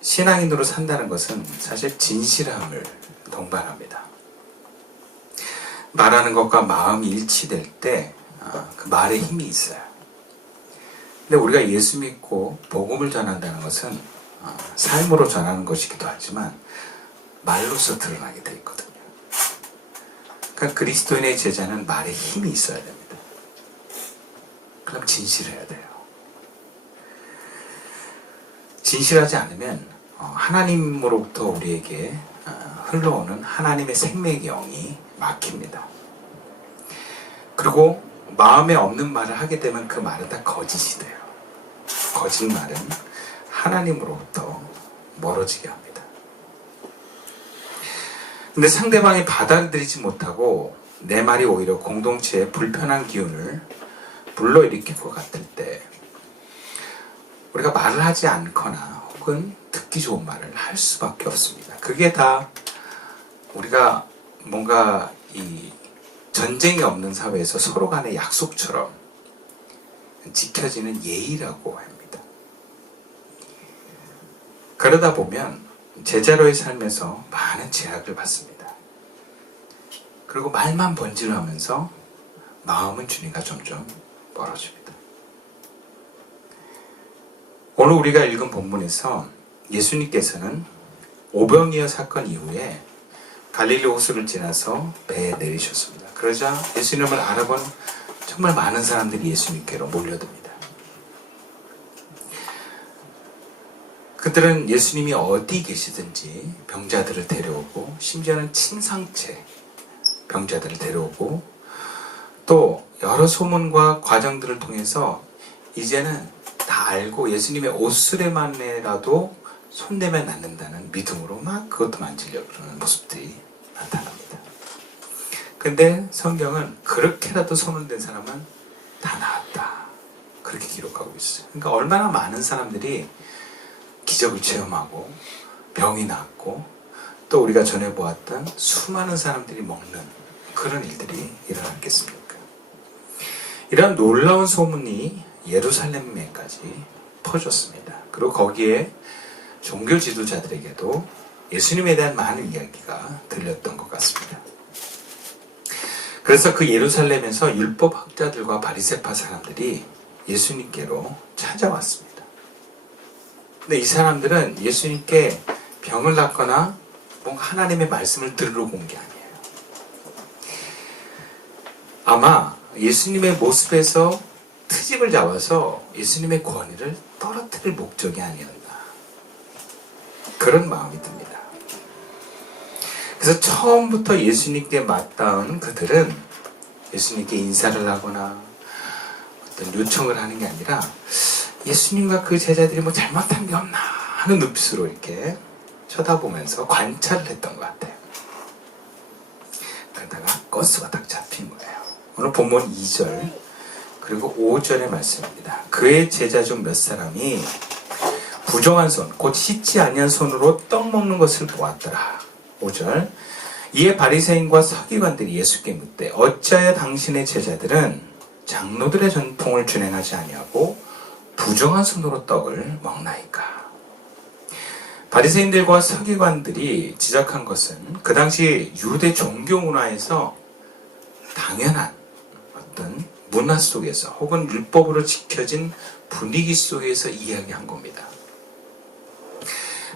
신앙인으로 산다는 것은 사실 진실함을 동반합니다. 말하는 것과 마음이 일치될 때 그 말에 힘이 있어요. 근데 우리가 예수 믿고 복음을 전한다는 것은 삶으로 전하는 것이기도 하지만 말로서 드러나게 되어 있거든요. 그러니까 그리스도인의 제자는 말에 힘이 있어야 됩니다. 그럼 진실해야 돼요. 진실하지 않으면 하나님으로부터 우리에게 흘러오는 하나님의 생명의 영이 막힙니다. 그리고 마음에 없는 말을 하게 되면 그 말은 다 거짓이 돼요. 거짓말은 하나님으로부터 멀어지게 합니다. 근데 상대방이 받아들이지 못하고 내 말이 오히려 공동체에 불편한 기운을 불러일으킬 것 같을 때 우리가 말을 하지 않거나 혹은 듣기 좋은 말을 할 수밖에 없습니다. 그게 다 우리가 뭔가 이 전쟁이 없는 사회에서 서로 간의 약속처럼 지켜지는 예의라고 합니다. 그러다 보면 제자로의 삶에서 많은 제약을 받습니다. 그리고 말만 번지르하면서 마음은 주님과 점점 멀어집니다. 오늘 우리가 읽은 본문에서 예수님께서는 오병이어 사건 이후에 갈릴리 호수를 지나서 배에 내리셨습니다. 그러자 예수님을 알아본 정말 많은 사람들이 예수님께로 몰려듭니다. 그들은 예수님이 어디 계시든지 병자들을 데려오고 심지어는 침상체 병자들을 데려오고 또 여러 소문과 과정들을 통해서 이제는 다 알고 예수님의 옷수레만이라도 손대면 낫는다는 믿음으로 막 그것도 만지려고 그러는 모습들이 나타납니다. 근데 성경은 그렇게라도 손을 댄 사람은 다 나았다. 그렇게 기록하고 있어요. 그러니까 얼마나 많은 사람들이 기적을 체험하고 병이 낫고 또 우리가 전에 보았던 수많은 사람들이 먹는 그런 일들이 일어났겠습니까? 이런 놀라운 소문이 예루살렘에까지 퍼졌습니다. 그리고 거기에 종교 지도자들에게도 예수님에 대한 많은 이야기가 들렸던 것 같습니다. 그래서 그 예루살렘에서 율법학자들과 바리새파 사람들이 예수님께로 찾아왔습니다. 근데 이 사람들은 예수님께 병을 낫거나 뭔가 하나님의 말씀을 들으러 온 게 아니에요. 아마 예수님의 모습에서 트집을 잡아서 예수님의 권위를 떨어뜨릴 목적이 아니었나 그런 마음이 듭니다. 그래서 처음부터 예수님께 맞닿은 그들은 예수님께 인사를 하거나 어떤 요청을 하는 게 아니라 예수님과 그 제자들이 뭐 잘못한 게 없나 하는 눈빛으로 이렇게 쳐다보면서 관찰을 했던 것 같아요. 그러다가 건수가 딱 잡힌 거예요. 오늘 본문 2절 그리고 5절의 말씀입니다. 그의 제자 중 몇 사람이 부정한 손, 곧 씻지 아니한 손으로 떡 먹는 것을 보았더라. 5절 이에 바리새인과 서기관들이 예수께 묻되 어찌하여 당신의 제자들은 장로들의 전통을 준행하지 아니하고 부정한 손으로 떡을 먹나이까? 바리새인들과 서기관들이 지적한 것은 그 당시 유대 종교 문화에서 당연한 어떤 문화 속에서 혹은 율법으로 지켜진 분위기 속에서 이야기한 겁니다.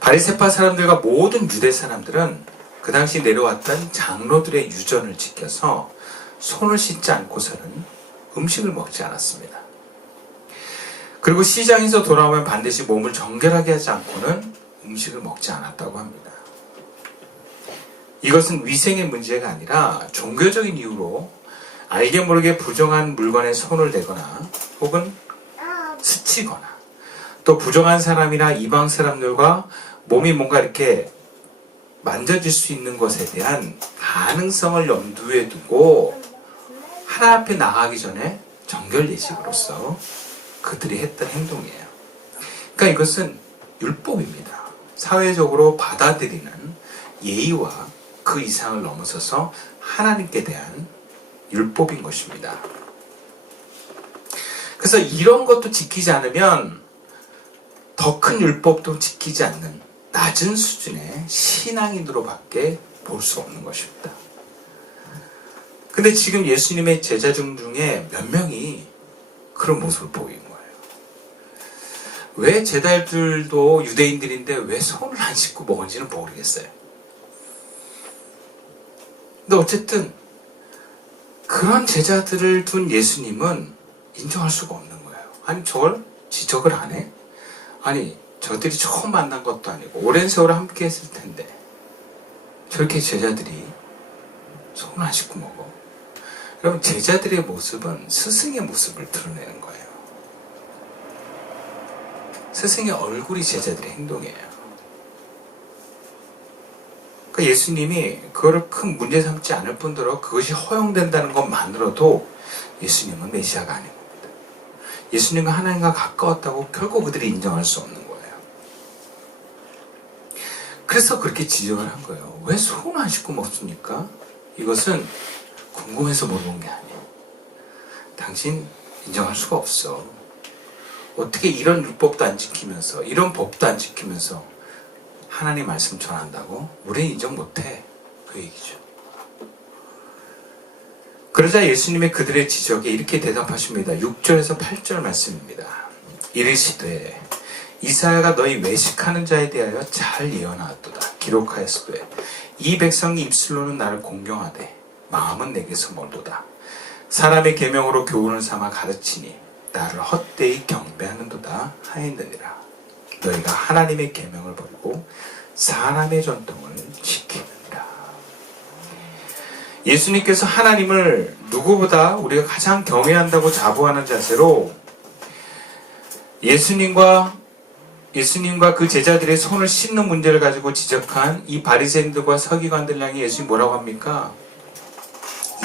바리새파 사람들과 모든 유대 사람들은 그 당시 내려왔던 장로들의 유전을 지켜서 손을 씻지 않고서는 음식을 먹지 않았습니다. 그리고 시장에서 돌아오면 반드시 몸을 정결하게 하지 않고는 음식을 먹지 않았다고 합니다. 이것은 위생의 문제가 아니라 종교적인 이유로 알게 모르게 부정한 물건에 손을 대거나 혹은 스치거나 또 부정한 사람이나 이방 사람들과 몸이 뭔가 이렇게 만져질 수 있는 것에 대한 가능성을 염두에 두고 하나 앞에 나가기 전에 정결 예식으로서 그들이 했던 행동이에요. 그러니까 이것은 율법입니다. 사회적으로 받아들이는 예의와 그 이상을 넘어서서 하나님께 대한 율법인 것입니다. 그래서 이런 것도 지키지 않으면 더 큰 율법도 지키지 않는 낮은 수준의 신앙인으로밖에 볼 수 없는 것입니다. 근데 지금 예수님의 제자 중에 몇 명이 그런 모습을 보인 거예요. 왜 제자들도 유대인들인데 왜 손을 안 씻고 먹은지는 모르겠어요. 근데 어쨌든 그런 제자들을 둔 예수님은 인정할 수가 없는 거예요. 아니 저걸 지적을 안 해? 아니 저들이 처음 만난 것도 아니고 오랜 세월 함께 했을 텐데 저렇게 제자들이 손을 안 씻고 먹어. 여러분 제자들의 모습은 스승의 모습을 드러내는 거예요. 스승의 얼굴이 제자들의 행동이에요. 그러니까 예수님이 그거를 큰 문제 삼지 않을 뿐더러 그것이 허용된다는 것만으로도 예수님은 메시아가 아닌 겁니다. 예수님과 하나님과 가까웠다고 결코 그들이 인정할 수 없는 거예요. 그래서 그렇게 지적을 한 거예요. 왜 손 안 씻고 먹습니까? 이것은 궁금해서 물어본 게 아니에요. 당신 인정할 수가 없어. 어떻게 이런 율법도 안 지키면서 이런 법도 안 지키면서 하나님 말씀 전한다고? 우리는 인정 못해. 그 얘기죠. 그러자 예수님의 그들의 지적에 이렇게 대답하십니다. 6절에서 8절 말씀입니다. 이르시되 이사야가 너희 외식하는 자에 대하여 잘 예언하였도다. 기록하였으되 이 백성이 입술로는 나를 공경하되 마음은 내게서 멀도다. 사람의 계명으로 교훈을 삼아 가르치니 나를 헛되이 경배하는도다 하였느니라. 너희가 하나님의 계명을 버리고 사람의 전통을 지키느니라. 예수님께서 하나님을 누구보다 우리가 가장 경외한다고 자부하는 자세로 예수님과 그 제자들의 손을 씻는 문제를 가지고 지적한 이 바리새인들과 서기관들 향해 예수님이 뭐라고 합니까?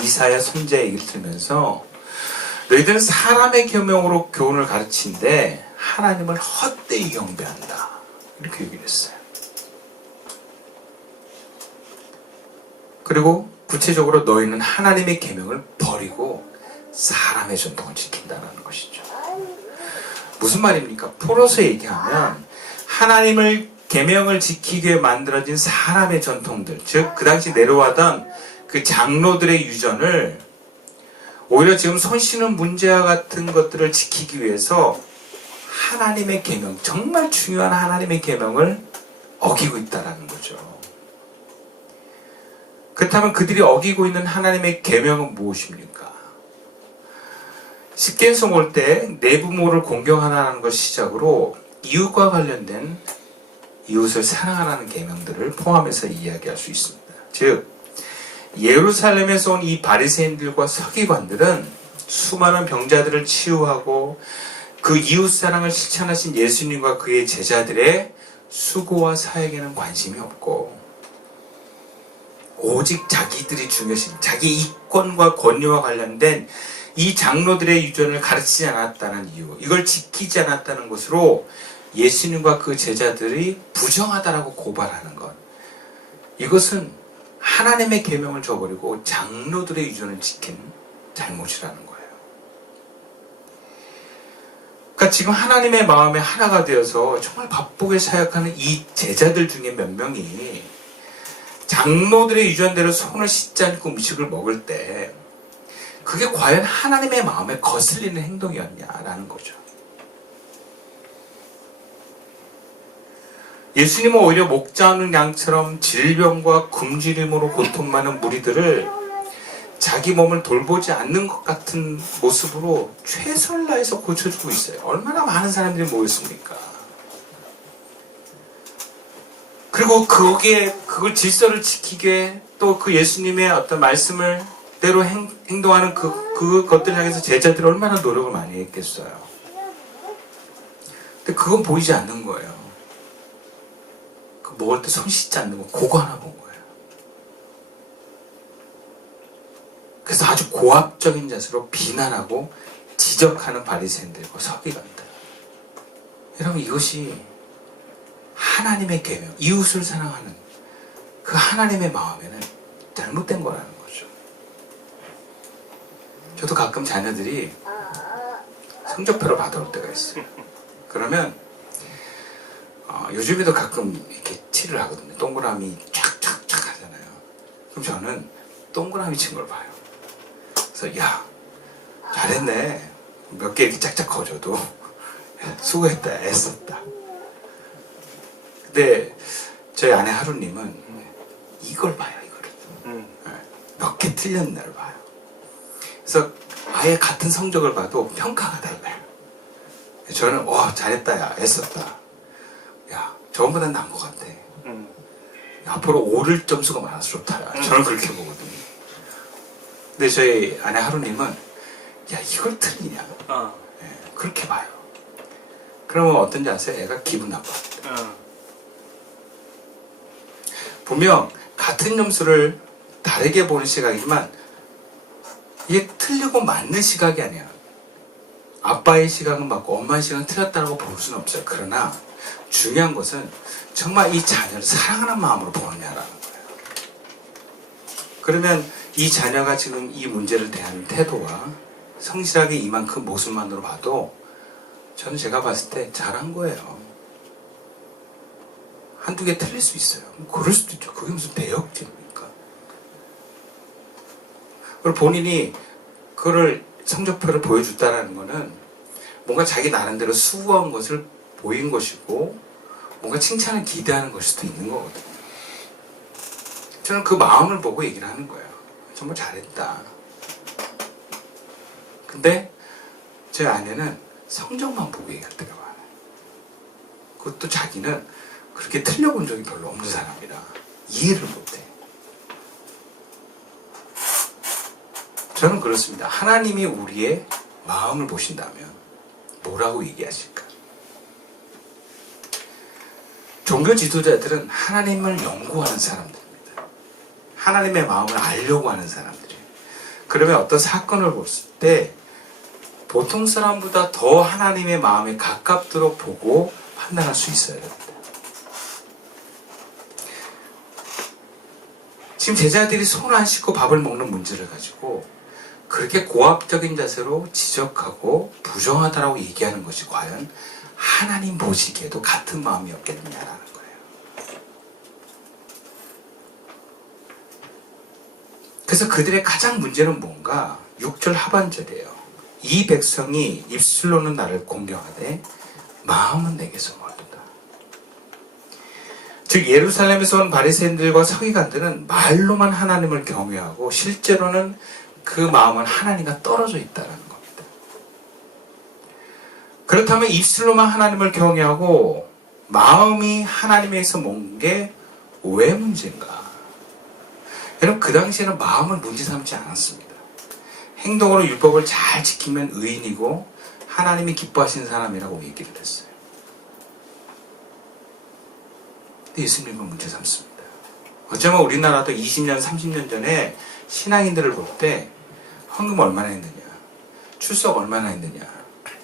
이사야 선지자 얘기를 들으면서 너희들은 사람의 계명으로 교훈을 가르치는데 하나님을 헛되이 경배한다. 이렇게 얘기를 했어요. 그리고 구체적으로 너희는 하나님의 계명을 버리고 사람의 전통을 지킨다는 것이죠. 무슨 말입니까? 풀어서 얘기하면 하나님을 계명을 지키게 만들어진 사람의 전통들, 즉 그 당시 내려와던 그 장로들의 유전을 오히려 지금 손 씻는 문제와 같은 것들을 지키기 위해서 하나님의 계명, 정말 중요한 하나님의 계명을 어기고 있다는 거죠. 그렇다면 그들이 어기고 있는 하나님의 계명은 무엇입니까? 십계송 올 때 내 부모를 공경하라는 것 시작으로 이웃과 관련된 이웃을 사랑하라는 계명들을 포함해서 이야기할 수 있습니다. 즉 예루살렘에서 온 이 바리새인들과 서기관들은 수많은 병자들을 치유하고 그 이웃 사랑을 실천하신 예수님과 그의 제자들의 수고와 사역에는 관심이 없고 오직 자기들이 중요신 자기 이권과 권위와 관련된 이 장로들의 유전을 가르치지 않았다는 이유, 이걸 지키지 않았다는 것으로 예수님과 그 제자들이 부정하다라고 고발하는 것, 이것은 하나님의 계명을 저버리고 장로들의 유전을 지킨 잘못이라는 거예요. 그러니까 지금 하나님의 마음에 하나가 되어서 정말 바쁘게 사역하는 이 제자들 중에 몇 명이 장로들의 유전대로 손을 씻지 않고 음식을 먹을 때 그게 과연 하나님의 마음에 거슬리는 행동이었냐라는 거죠. 예수님은 오히려 목자 없는 양처럼 질병과 굶주림으로 고통많은 무리들을 자기 몸을 돌보지 않는 것 같은 모습으로 최선을 다해서 고쳐주고 있어요. 얼마나 많은 사람들이 모였습니까? 그리고 그걸 질서를 지키게 또 그 예수님의 어떤 말씀을 대로 행동하는 그것들을 향해서 제자들이 얼마나 노력을 많이 했겠어요. 근데 그건 보이지 않는 거예요. 그 먹을 때 손 씻지 않는 거, 그거 하나 본 거예요. 그래서 아주 고압적인 자세로 비난하고 지적하는 바리새인들과 서기관들. 여러분, 이것이 하나님의 계명, 이웃을 사랑하는 그 하나님의 마음에는 잘못된 거라는 거죠. 저도 가끔 자녀들이 성적표를 받아올 때가 있어요. 그러면 요즘에도 가끔 이렇게 칠을 하거든요. 동그라미 쫙쫙쫙 하잖아요. 그럼 저는 동그라미 친 걸 봐요. 그래서 야, 잘했네. 몇 개 이렇게 짝짝 그어줘도 수고했다, 애썼다. 근데 저희 아내 하루님은 이걸 봐요, 이거를. 몇 개 틀렸나를 봐요. 그래서 아예 같은 성적을 봐도 평가가 달라요. 저는 잘했다, 야, 애썼다. 야, 저번보다 나은 것 같아. 앞으로 오를 점수가 많아서 좋다. 야. 저는 그렇게 보거든요. 근데 저희 아내 하루님은 야, 이걸 틀리냐? 그렇게 봐요. 그러면 어떤지 아세요? 애가 기분 나빠. 분명 같은 점수를 다르게 보는 시각이지만 이게 틀리고 맞는 시각이 아니야. 아빠의 시각은 맞고 엄마의 시각은 틀렸다고 볼 수는 없어요. 그러나 중요한 것은 정말 이 자녀를 사랑하는 마음으로 보느냐라는 거예요. 그러면 이 자녀가 지금 이 문제를 대하는 태도와 성실하게 이만큼 모습만으로 봐도 저는 제가 봤을 때 잘한 거예요. 한두 개 틀릴 수 있어요. 그럴 수도 있죠. 그게 무슨 대역죄입니까? 그리고 본인이 그거를 성적표를 보여줬다는 거는 뭔가 자기 나름대로 수고한 것을 보인 것이고 뭔가 칭찬을 기대하는 것일 수도 있는 거거든요. 저는 그 마음을 보고 얘기를 하는 거예요. 정말 잘했다. 근데 제 아내는 성적만 보고 얘기할 때가 많아요. 그것도 자기는 그렇게 틀려본 적이 별로 없는 사람이라 이해를 못해. 저는 그렇습니다. 하나님이 우리의 마음을 보신다면 뭐라고 얘기하실까? 종교 지도자들은 하나님을 연구하는 사람들입니다. 하나님의 마음을 알려고 하는 사람들이에요. 그러면 어떤 사건을 볼 때 보통 사람보다 더 하나님의 마음에 가깝도록 보고 판단할 수 있어야 됩니다. 지금 제자들이 손 안 씻고 밥을 먹는 문제를 가지고 그렇게 고압적인 자세로 지적하고 부정하다라고 얘기하는 것이 과연 하나님 보시기에도 같은 마음이었겠느냐라는 거예요. 그래서 그들의 가장 문제는 뭔가 6절 하반절이에요. 이 백성이 입술로는 나를 공경하되 마음은 내게서 멀다. 즉 예루살렘에서 온 바리새인들과 서기관들은 말로만 하나님을 경외하고 실제로는 그 마음은 하나님과 떨어져 있다는 겁니다. 그렇다면 입술로만 하나님을 경외하고 마음이 하나님에서 먼 게 왜 문제인가? 여러분 그 당시에는 마음을 문제 삼지 않았습니다. 행동으로 율법을 잘 지키면 의인이고 하나님이 기뻐하시는 사람이라고 얘기를 했어요. 근데 예수님은 문제 삼습니다. 어쩌면 우리나라도 20년, 30년 전에 신앙인들을 볼 때 헌금 얼마나 했느냐, 출석 얼마나 했느냐,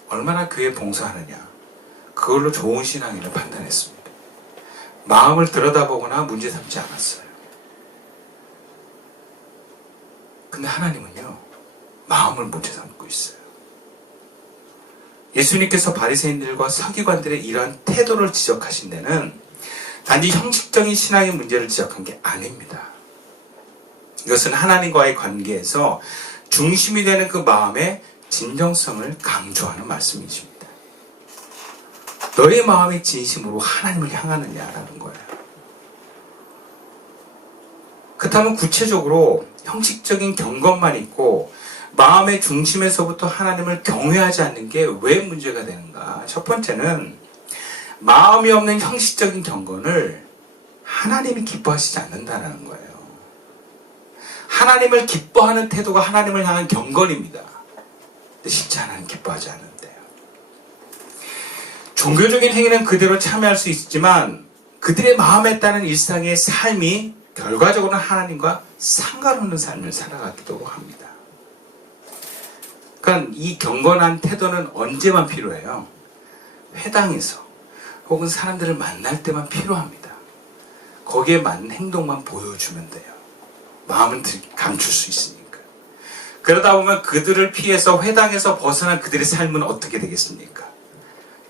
얼마나 교회 봉사하느냐, 그걸로 좋은 신앙인을 판단했습니다. 마음을 들여다보거나 문제 삼지 않았어요. 근데 하나님은요, 마음을 문제 삼고 있어요. 예수님께서 바리새인들과 서기관들의 이러한 태도를 지적하신 데는 단지 형식적인 신앙의 문제를 지적한 게 아닙니다. 이것은 하나님과의 관계에서 중심이 되는 그 마음의 진정성을 강조하는 말씀이십니다. 너의 마음이 진심으로 하나님을 향하느냐라는 거예요. 그렇다면 구체적으로 형식적인 경건만 있고 마음의 중심에서부터 하나님을 경외하지 않는 게 왜 문제가 되는가? 첫 번째는 마음이 없는 형식적인 경건을 하나님이 기뻐하시지 않는다는 거예요. 하나님을 기뻐하는 태도가 하나님을 향한 경건입니다. 근데 쉽지 않아는 기뻐하지 않는데요. 종교적인 행위는 그대로 참여할 수 있지만 그들의 마음에 따른 일상의 삶이 결과적으로는 하나님과 상관없는 삶을 살아가기도 합니다. 그러니까 이 경건한 태도는 언제만 필요해요? 회당에서 혹은 사람들을 만날 때만 필요합니다. 거기에 맞는 행동만 보여주면 돼요. 마음은 감출 수 있으니까. 그러다 보면 그들을 피해서 회당에서 벗어난 그들의 삶은 어떻게 되겠습니까?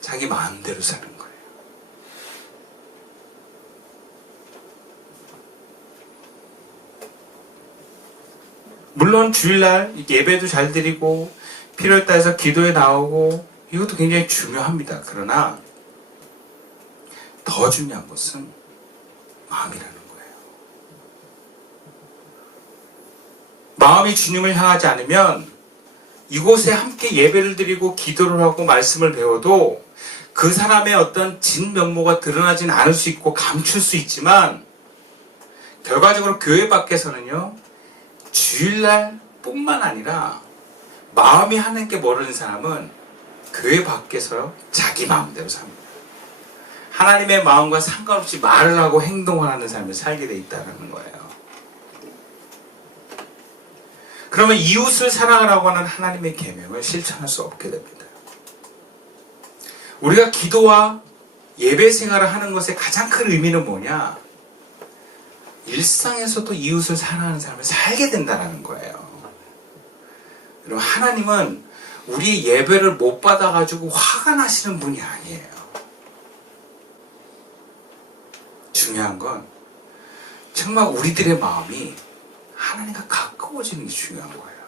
자기 마음대로 사는 거예요. 물론 주일날 예배도 잘 드리고 필요에 따라서 기도에 나오고 이것도 굉장히 중요합니다. 그러나 더 중요한 것은 마음이라는 거예요. 마음이 주님을 향하지 않으면 이곳에 함께 예배를 드리고 기도를 하고 말씀을 배워도 그 사람의 어떤 진면모가 드러나지는 않을 수 있고 감출 수 있지만 결과적으로 교회 밖에서는요, 주일날 뿐만 아니라 마음이 하나님께 모르는 사람은 교회 밖에서 자기 마음대로 삽니다. 하나님의 마음과 상관없이 말을 하고 행동을 하는 삶을 살게 돼 있다는 거예요. 그러면 이웃을 사랑하라고 하는 하나님의 계명을 실천할 수 없게 됩니다. 우리가 기도와 예배 생활을 하는 것의 가장 큰 의미는 뭐냐? 일상에서도 이웃을 사랑하는 삶을 살게 된다는 거예요. 여러분, 하나님은 우리 예배를 못 받아가지고 화가 나시는 분이 아니에요. 중요한 건 정말 우리들의 마음이 하나님과 가까워지는 게 중요한 거예요.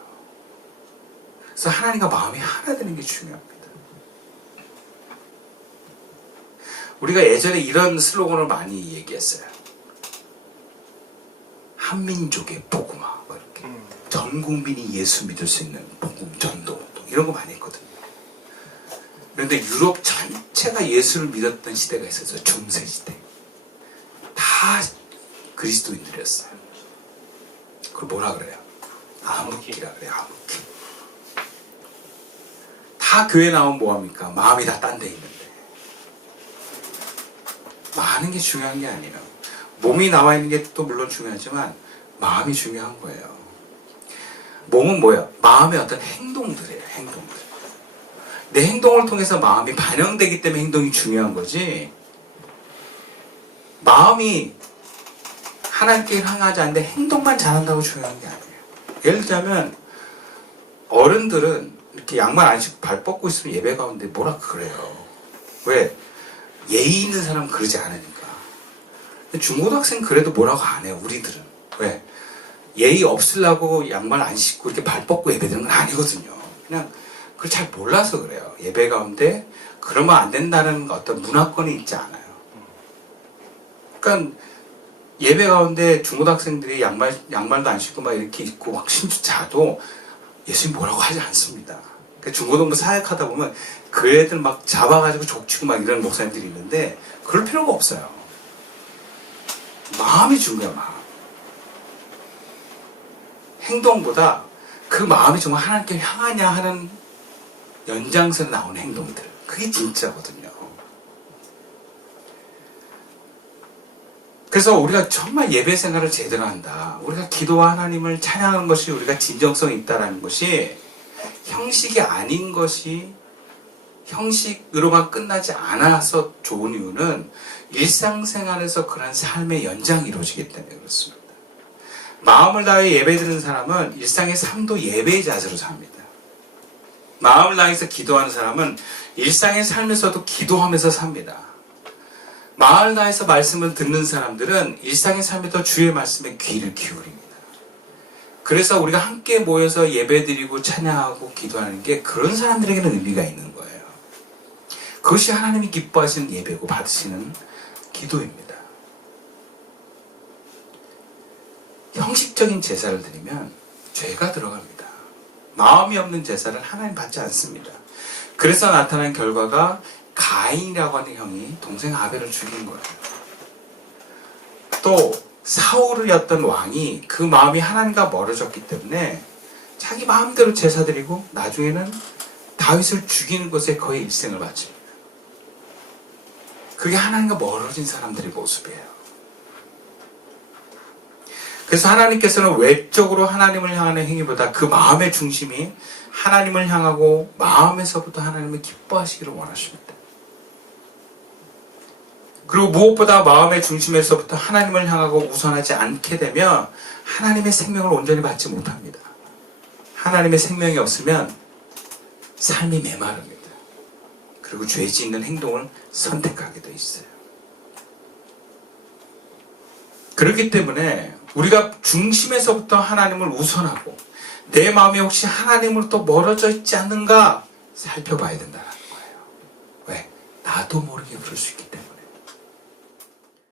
그래서 하나님과 마음이 하나 되는 게 중요합니다. 우리가 예전에 이런 슬로건을 많이 얘기했어요. 한민족의 복음화, 뭐 이렇게 전 국민이 예수 믿을 수 있는 복음 전도 운동 이런 거 많이 했거든요. 그런데 유럽 전체가 예수를 믿었던 시대가 있었어요. 중세 시대. 다 그리스도인들이었어요. 그걸 뭐라 그래요? 암흑기라 그래요. 암흑기. 다 교회 나오면 뭐합니까? 마음이 다 딴 데 있는데. 많은 게 중요한 게 아니에요. 몸이 나와 있는 게 또 물론 중요하지만 마음이 중요한 거예요. 몸은 뭐예요? 마음의 어떤 행동들이에요. 행동들. 내 행동을 통해서 마음이 반영되기 때문에 행동이 중요한 거지, 마음이 하나님께 향하지 않는데 행동만 잘한다고 중요한 게 아니에요. 예를 들자면 어른들은 이렇게 양말 안 신고 발 뻗고 있으면 예배 가운데 뭐라 그래요. 왜? 예의 있는 사람은 그러지 않으니까. 근데 중고등학생 그래도 뭐라고 안 해요. 우리들은. 왜? 예의 없으려고 양말 안 신고 이렇게 발 뻗고 예배 드리는 건 아니거든요. 그냥 그걸 잘 몰라서 그래요. 예배 가운데 그러면 안 된다는 어떤 문화권이 있지 않아요. 그러니까 예배 가운데 중고등학생들이 양말도 안 신고 막 이렇게 입고 막 신주 자도 예수님 뭐라고 하지 않습니다. 그러니까 중고등부 사역하다 보면 그 애들 막 잡아가지고 족치고 막 이런 목사님들이 있는데 그럴 필요가 없어요. 마음이 중요해요. 마음. 행동보다 그 마음이 정말 하나님께 향하냐 하는 연장선에 나오는 행동들, 그게 진짜거든요. 그래서 우리가 정말 예배 생활을 제대로 한다, 우리가 기도와 하나님을 찬양하는 것이 우리가 진정성이 있다는 것이 형식이 아닌 것이 형식으로만 끝나지 않아서 좋은 이유는 일상생활에서 그런 삶의 연장이 이루어지기 때문에 그렇습니다. 마음을 다해 예배드리는 사람은 일상의 삶도 예배의 자세로 삽니다. 마음을 다해서 기도하는 사람은 일상의 삶에서도 기도하면서 삽니다. 마음을 다해서 말씀을 듣는 사람들은 일상의 삶에도 주의 말씀에 귀를 기울입니다. 그래서 우리가 함께 모여서 예배드리고 찬양하고 기도하는 게 그런 사람들에게는 의미가 있는 거예요. 그것이 하나님이 기뻐하시는 예배고 받으시는 기도입니다. 형식적인 제사를 드리면 죄가 들어갑니다. 마음이 없는 제사를 하나님 받지 않습니다. 그래서 나타난 결과가 가인이라고 하는 형이 동생 아벨을 죽인 거예요. 또 사울이었던 왕이 그 마음이 하나님과 멀어졌기 때문에 자기 마음대로 제사 드리고 나중에는 다윗을 죽이는 것에 거의 일생을 바칩니다. 그게 하나님과 멀어진 사람들의 모습이에요. 그래서 하나님께서는 외적으로 하나님을 향하는 행위보다 그 마음의 중심이 하나님을 향하고 마음에서부터 하나님을 기뻐하시기를 원하십니다. 그리고 무엇보다 마음의 중심에서부터 하나님을 향하고 우선하지 않게 되면 하나님의 생명을 온전히 받지 못합니다. 하나님의 생명이 없으면 삶이 메마릅니다. 그리고 죄 짓는 행동을 선택하게 돼 있어요. 그렇기 때문에 우리가 중심에서부터 하나님을 우선하고 내 마음이 혹시 하나님으로부터 멀어져 있지 않는가 살펴봐야 된다는 거예요. 왜? 나도 모르게 그럴 수 있기